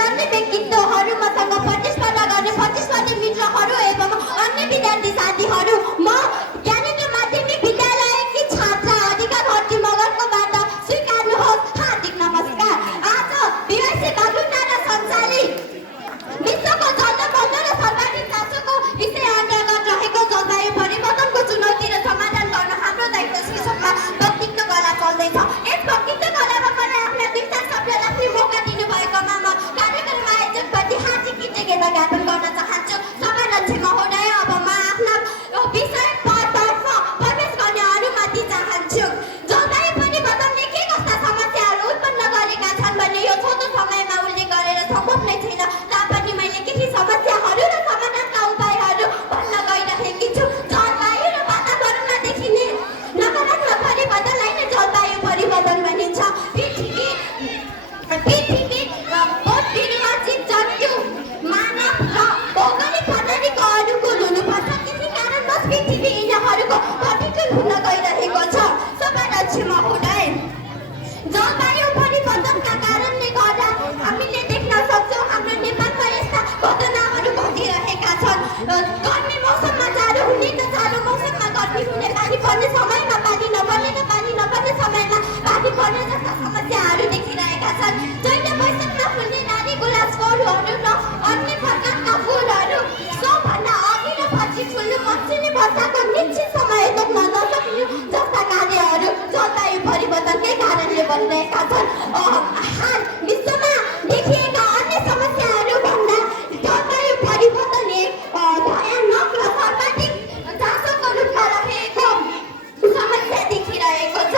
अन्य व्यक्तित्वहरू मसँग प्रतिस्पर्धा गर्ने प्रतिस्पर्धी मित्रहरू एवं अन्य विद्यार्थी साथीहरू म ज्ञानेन्द्र माध्यमिक विद्यालयकी छात्रा अधिकार हट्टी मगरकोबाट स्वीकार्नुहोस् हार्दिक नमस्कार। आज विवासित बागलुङा र सञ्चालित विश्वको जलमग्न र सर्वाधिक चासोको विषय अन्तर्गत रहेको जलवायु परिवर्तनको चुनौती र समाधान गर्न हाम्रो दायित्व शीर्षकमा वक्तृत्व कला चल्दैछ। यस वक्तृत्व कलामा मलाई आफ्ना दुई चार शब्द राख्ने मौका दिनुभएकोमा म कार्यक्रम आयोजकप्रति हार्दिक कृतज्ञता ज्ञापन गर्न चाहन्छु। सभाध्यक्ष महोदय, अब म आफ्ना विषयतर्फ प्रवेश गर्ने अनुमति चाहन्छु। जलवायु परिवर्तनले के कस्ता समस्याहरू उत्पन्न गरेका छन् भन्ने यो छोटो समयमा उल्लेख गरेर सम्भव नै छैन, तापनि मैले केही समस्याहरू र समाधानका उपायहरू भन्न गइरहेकी छु। जलवायु र वातावरणमा देखिने नकारात्मक परिवर्तनलाई नै जलवायु परिवर्तन भनिन्छ। पृथ्वी बोट बिरुवा जीव-जन्तु मानव र भौगोलिक पद्धतिको अनुकूल हुनुपर्छ। त्यसै कारणवश पृथ्वी यिनीहरूको प्रतिकूल हुन गइरहेको छ। सभाध्यक्ष महोदय, जलवायु परिवर्तनका कारणले गर्दा हामीले देख्न सक्छौँ हाम्रो नेपालमा यस्ता घटनाहरू घटिरहेका छन्। गर्मी मौसममा जाडो हुने त जाडो मौसममा गर्मी हुने, पानी पर्ने समयमा पानी नपर्ने र पानी नपर्ने समयमा पानी पर्ने जस्ता समस्याहरू देखिरहेका छन्। चैत वैशाखमा फुल्ने नारी गुलाब फुलहरू र अन्य प्रकारका फुलहरू सबभन्दा अघि र पछि फुल्नु मसिने वर्षाको निश्चित समय देख्न नसक्नु जस्ता कार्यहरू जलवायु परिवर्तनकै कारणले भइरहेका छन्। हाल विश्वमा देखिएका अन्य समस्याहरू भन्दा जलवायु परिवर्तन एक भयानक र सर्वाधिक चासोको रूपमा रहेको समस्या देखिरहेको छ।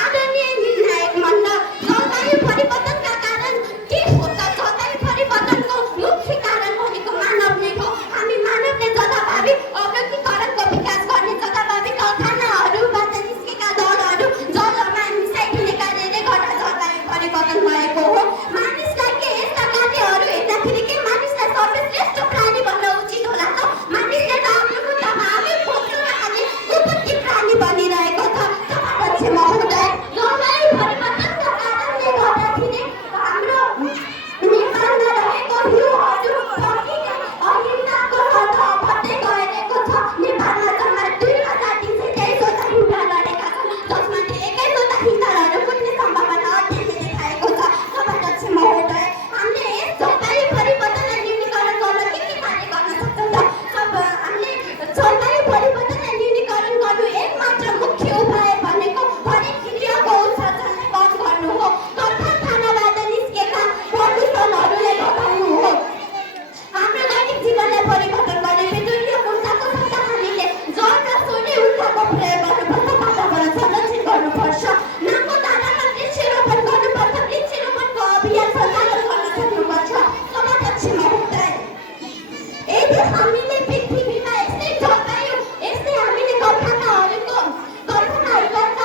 आदरणीय निर्णायक मण्डल, जलवायु परिवर्तनका कारण के हो त? जलवायु परिवर्तनको मुख्य कारण भनेको मानव नै हो। हामी मानवले जथाभावी औद्योगिकीकरणको विकास गर्ने, जथाभावी कारखानाहरूबाट निस्केका जलहरू जलमा मिसाइदिने कार्यले गर्दा जलवायु परिवर्तन भएको हो। मानिसलाई के यस्ता कार्यहरू हेर्दाखेरि के मानिसलाई सर्वश्रेष्ठ प्राणी भन्न उचित होला त? मानिसले त आफ्नो खुट्टामा आफै खोज्न खाने कुपथी प्राणी बनिरहेको छ। सभाध्यक्ष महोदय, जलवायु परिवर्तनका कारणले गर्दाखेरि हाम्रो नेपालमा रहेको हिउँहरू प्रकृति अहिंसाको लड्दा बढ्दै गएको छ। नेपालमा जम्मा 2323 वटा हिउँहरू लडेका छन्, जसमध्ये 21 वटा हिउँहरू फुट्ने सम्भावना अत्यन्तै देखाएको छ। सभाध्यक्ष महोदय, हामीले यस जलवायु परिवर्तनलाई न्यूनीकरण गर्न के कार्य गर्न सक्छौँ त? हामीले जलवायु परिवर्तनलाई न्यूनीकरण गर्नु एकमात्र मुख्य उपाय भनेको हरित गृहको उत्सर्जनलाई बन्द गर्नु हो। कारखानाबाट निस्केका प्रदूषणहरूलाई घटाउनु हो। हाम्रो दैनिक जीवनलाई परिवर्तन गर्ने पेट्रोलियम ऊर्जाको सट्टा हामीले जल र सूर्य ऊर्जाको प्रयोग गर्नुपर्छ। वातावरण संरक्षण गर्नुपर्छ। नाको दानामा वृक्षरोपण गर्नुपर्छ। वृक्षरोपणको अभियान सञ्चालन गर्न सक्नुपर्छ। सभाध्यक्ष महोदय, यदि हामीले पृथ्वीमा यस्तै जलवायु हामीले कारखानाहरूबाट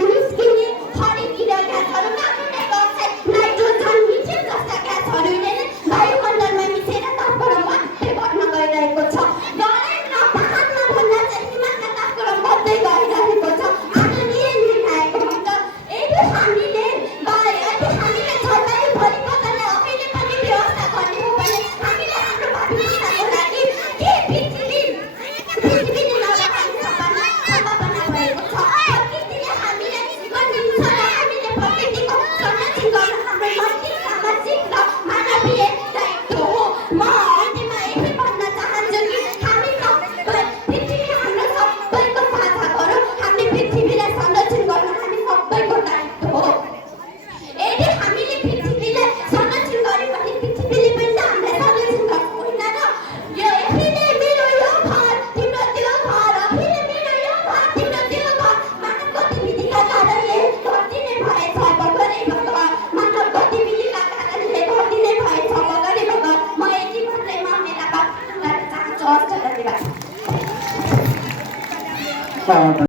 निस्किने हरित गृह ग्यासहरू, कार्बन डाइअक्साइड, नाइट्रोजन, मिथेन जस्ता ग्यासहरूले नै वायुमण्डलमा मिसेर तापक्रम मात्रै बढ्न गइरहेको छ। गरम र पाहाडमा भन्दा चाहिँ हिमालमा तापक्रम बढ्दै गइरहेको छ। आदरणीय निर्णायक मण्डल, यदि हामीले जलवायु परिवर्तनलाई अहिले पनि व्यवस्था गर्ने हो भने हामीले हाम्रो भावी पुस्ताको लागि के पृथ्वीले नबचाउने सम्भावना भएको छ। प्रकृतिले हामीलाई जीवन दिन्छ र हामीले प्रकृतिको संरक्षण गर्न हाम्रो नैतिक, सामाजिक र मानवीय दायित्व हो। म अन्त्यमा यही भन्न चाहन्छु कि हामी पृथ्वी हाम्रो सबैको साझा गरौँ। हामीले पृथ्वीलाई संरक्षण गर्न हामी सबैको दायित्व हो। यदि हामीले पृथ्वीलाई संरक्षण गर्यो भने पृथ्वीले पनि त हामीलाई संरक्षण गर्छ, होइन र? अहिले मेरो यो घर तिम्रो त्यो घर, अहिले मेरो यो घर तिम्रो त्यो घर मानव गतिविधिका कारणले घटिने भएछ। गरेको घर मानव गतिविधिका कारणले घटिने भएछ। गरेको घर म यति भन्दै म मेरा बात गर्न चाहन्छु। हस्, धन्यवाद।